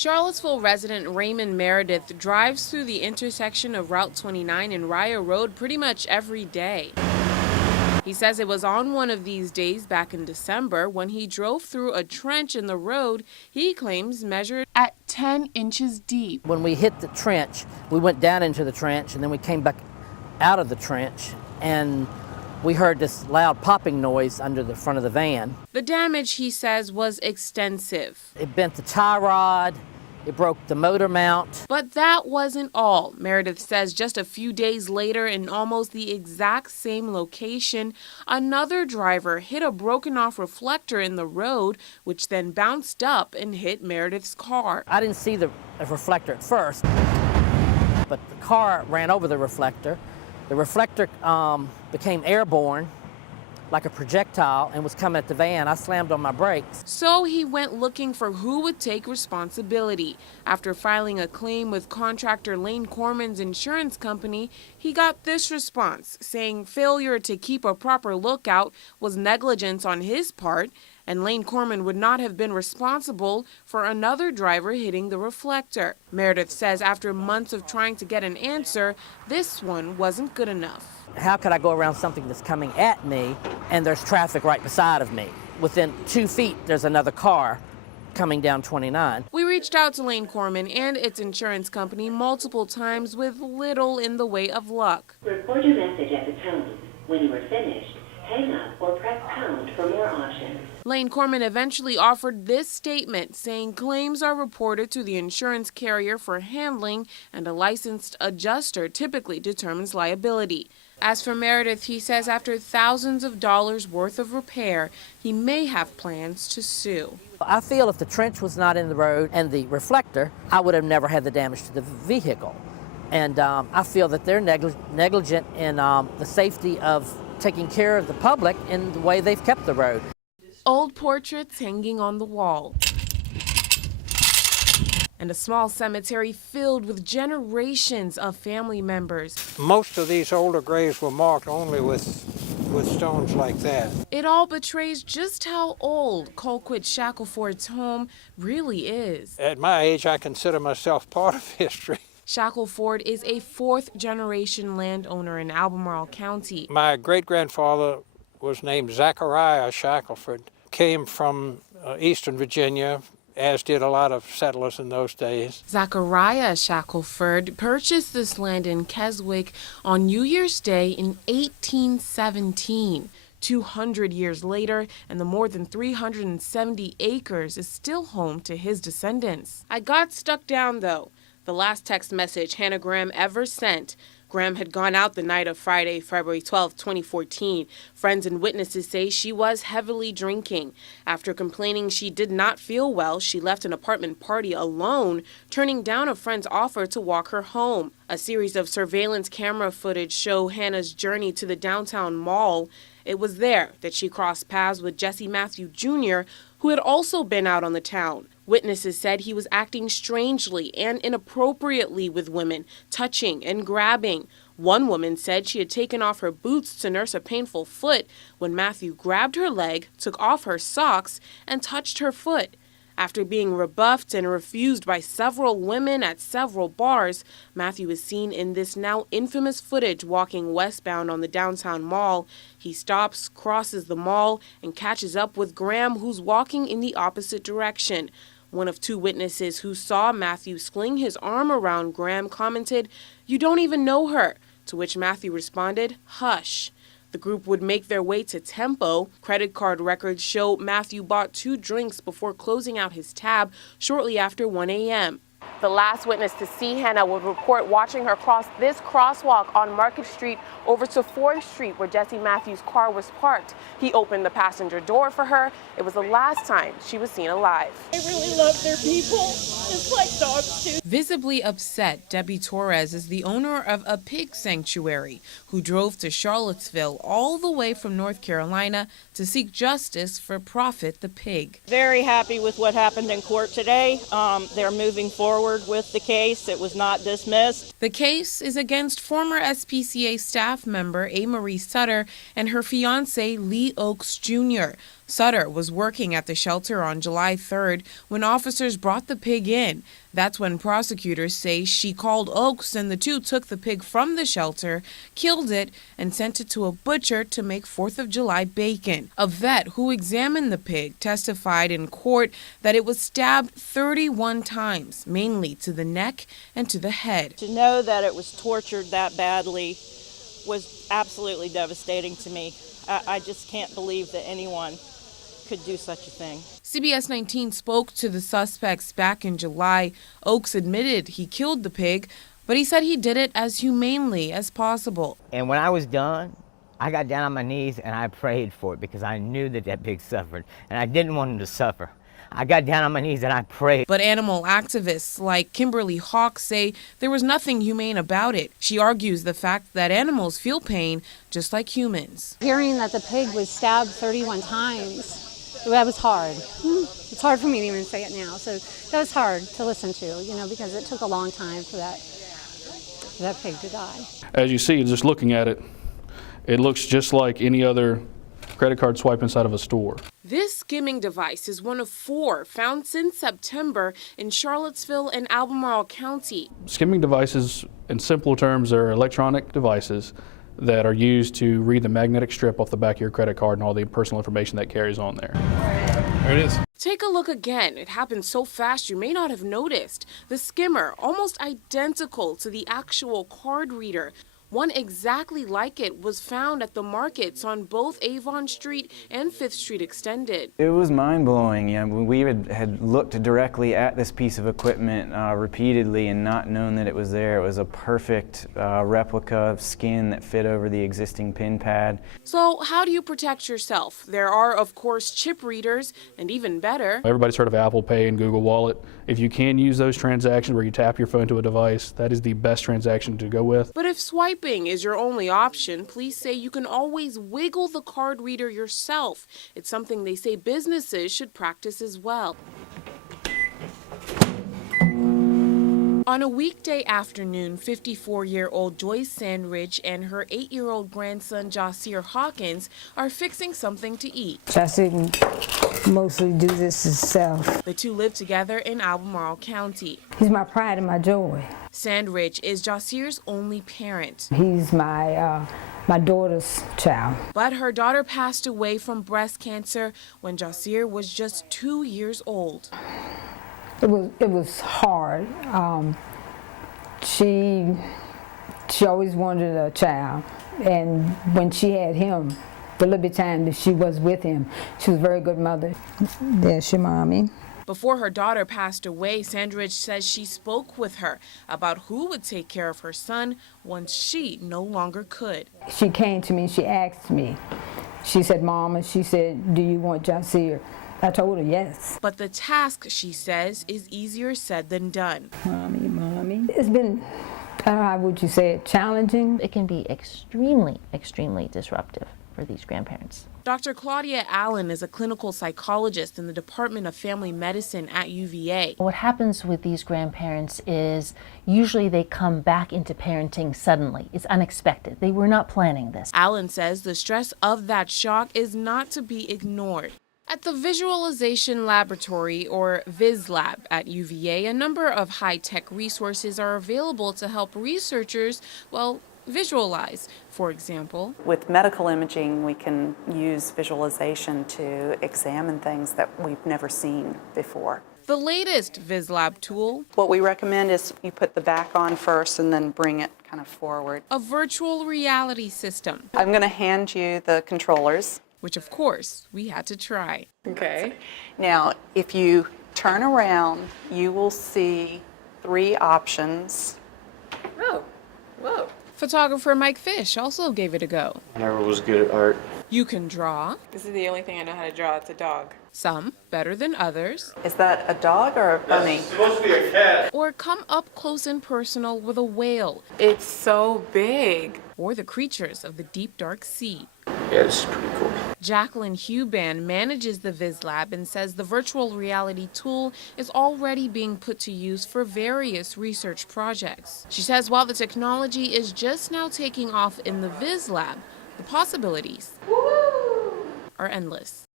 Charlottesville resident Raymond Meredith drives through the intersection of Route 29 and Raya Road pretty much every day. He says it was on one of these days back in December when he drove through a trench in the road he claims measured at 10 inches deep. When we hit the trench, we went down into the trench and then we came back out of the trench and we heard this loud popping noise under the front of the van. The damage, he says, was extensive. It bent the tie rod, it broke the motor mount. But that wasn't all. Meredith says just a few days later, in almost the exact same location, another driver hit a broken off reflector in the road, which then bounced up and hit Meredith's car. I didn't see the reflector at first, but the car ran over the reflector. The reflector became airborne like a projectile and was coming at the van. I slammed on my brakes. So he went looking for who would take responsibility. After filing a claim with contractor Lane Corman's insurance company, he got this response, saying failure to keep a proper lookout was negligence on his part, and Lane Corman would not have been responsible for another driver hitting the reflector. Meredith says after months of trying to get an answer, this one wasn't good enough. How could I go around something that's coming at me and there's traffic right beside of me? Within 2 feet, there's another car coming down 29. We reached out to Lane Corman and its insurance company multiple times with little in the way of luck. Record your message at the tone. When you are finished, hang up or press pound for more options. Lane Corman eventually offered this statement, saying claims are reported to the insurance carrier for handling and a licensed adjuster typically determines liability. As for Meredith, he says after thousands of dollars worth of repair, he may have plans to sue. I feel if the trench was not in the road and the reflector, I would have never had the damage to the vehicle. And I feel that they're negligent in the safety of taking care of the public in the way they've kept the road. Old portraits hanging on the wall, and a small cemetery filled with generations of family members. Most of these older graves were marked only with stones like that. It all betrays just how old Colquitt Shackelford's home really is. At my age, I consider myself part of history. Shackelford is a fourth-generation landowner in Albemarle County. My great-grandfather was named Zachariah Shackelford, came from eastern Virginia, as did a lot of settlers in those days. Zachariah Shackelford purchased this land in Keswick on New Year's Day in 1817. 200 years later, and the more than 370 acres is still home to his descendants. I got stuck down, though. The last text message Hannah Graham ever sent. Graham had gone out the night of Friday, February 12, 2014. Friends and witnesses say she was heavily drinking. After complaining she did not feel well, she left an apartment party alone, turning down a friend's offer to walk her home. A series of surveillance camera footage show Hannah's journey to the downtown mall. It was there that she crossed paths with Jesse Matthew Jr., who had also been out on the town. Witnesses said he was acting strangely and inappropriately with women, touching and grabbing. One woman said she had taken off her boots to nurse a painful foot when Matthew grabbed her leg, took off her socks, and touched her foot. After being rebuffed and refused by several women at several bars, Matthew is seen in this now infamous footage walking westbound on the downtown mall. He stops, crosses the mall, and catches up with Graham, who's walking in the opposite direction. One of two witnesses who saw Matthew sling his arm around Graham commented, "You don't even know her," to which Matthew responded, "Hush." The group would make their way to Tempo. Credit card records show Matthew bought 2 drinks before closing out his tab shortly after 1 a.m. The last witness to see Hannah would report watching her cross this crosswalk on Market Street over to 4th Street where Jesse Matthews' car was parked. He opened the passenger door for her. It was the last time she was seen alive. They really love their people, just like dogs do. Visibly upset, Debbie Torres is the owner of a pig sanctuary who drove to Charlottesville all the way from North Carolina to seek justice for Prophet the pig. Very happy with what happened in court today. They're moving forward with the case. It was not dismissed. The case is against former SPCA staff member A. Marie Sutter and her fiancé Lee Oakes Jr. Sutter was working at the shelter on July 3rd when officers brought the pig in. That's when prosecutors say she called Oakes and the two took the pig from the shelter, killed it, and sent it to a butcher to make 4th of July bacon. A vet who examined the pig testified in court that it was stabbed 31 times, mainly to the neck and to the head. To know that it was tortured that badly was absolutely devastating to me. I just can't believe that anyone could do such a thing. CBS 19 spoke to the suspects back in July. Oakes admitted he killed the pig, but he said he did it as humanely as possible. And when I was done, I got down on my knees and I prayed for it because I knew that that pig suffered and I didn't want him to suffer. I got down on my knees and I prayed. But animal activists like Kimberly Hawk say there was nothing humane about it. She argues the fact that animals feel pain just like humans. Hearing that the pig was stabbed 31 times, that was hard. It's hard for me to even say it now. So that was hard to listen to, because it took a long time for that pig to die. As you see, just looking at it, it looks just like any other credit card swipe inside of a store. This skimming device is one of 4 found since September in Charlottesville and Albemarle County. Skimming devices, in simple terms, are electronic devices that are used to read the magnetic strip off the back of your credit card and all the personal information that carries on there. There it is. Take a look again. It happened so fast you may not have noticed. The skimmer, almost identical to the actual card reader. One exactly like it was found at the markets on both Avon Street and 5th Street Extended. It was mind-blowing. We had looked directly at this piece of equipment repeatedly and not known that it was there. It was a perfect replica of skin that fit over the existing pin pad. So how do you protect yourself? There are, of course, chip readers, and even better. Everybody's heard of Apple Pay and Google Wallet. If you can use those transactions where you tap your phone to a device, that is the best transaction to go with. But if swiping is your only option, police say you can always wiggle the card reader yourself. It's something they say businesses should practice as well. On a weekday afternoon, 54-year-old Joyce Sandridge and her 8-year-old grandson Jahsir Hawkins are fixing something to eat. Jahsir mostly do this himself. The two live together in Albemarle County. He's my pride and my joy. Sandridge is Jahsir's only parent. He's my daughter's child. But her daughter passed away from breast cancer when Jahsir was just 2 years old. It was hard. She always wanted a child, and when she had him, the little bit time that she was with him, she was a very good mother. There's your mommy. Before her daughter passed away, Sandridge says she spoke with her about who would take care of her son once she no longer could. She came to me, she asked me. She said, Mama, she said, do you want Jahsir? I told her yes. But the task, she says, is easier said than done. Mommy. It's been, I don't know how would you say it, challenging. It can be extremely, extremely disruptive for these grandparents. Dr. Claudia Allen is a clinical psychologist in the Department of Family Medicine at UVA. What happens with these grandparents is usually they come back into parenting suddenly. It's unexpected. They were not planning this. Allen says the stress of that shock is not to be ignored. At the Visualization Laboratory, or VisLab, at UVA, a number of high-tech resources are available to help researchers, visualize. For example, with medical imaging, we can use visualization to examine things that we've never seen before. The latest VisLab tool. What we recommend is you put the back on first and then bring it kind of forward. A virtual reality system. I'm going to hand you the controllers. Which, of course, we had to try. Okay. Now, if you turn around, you will see 3 options. Oh, whoa. Photographer Mike Fish also gave it a go. Never was good at art. You can draw. This is the only thing I know how to draw. It's a dog. some better than others. Is that a dog or a bunny? It's supposed to be a cat. Or come up close and personal with a whale. It's so big. Or the creatures of the deep, dark sea. Yeah, this is pretty cool. Jacqueline Huban manages the Viz Lab and says the virtual reality tool is already being put to use for various research projects. She says while the technology is just now taking off in the Viz Lab, the possibilities are endless.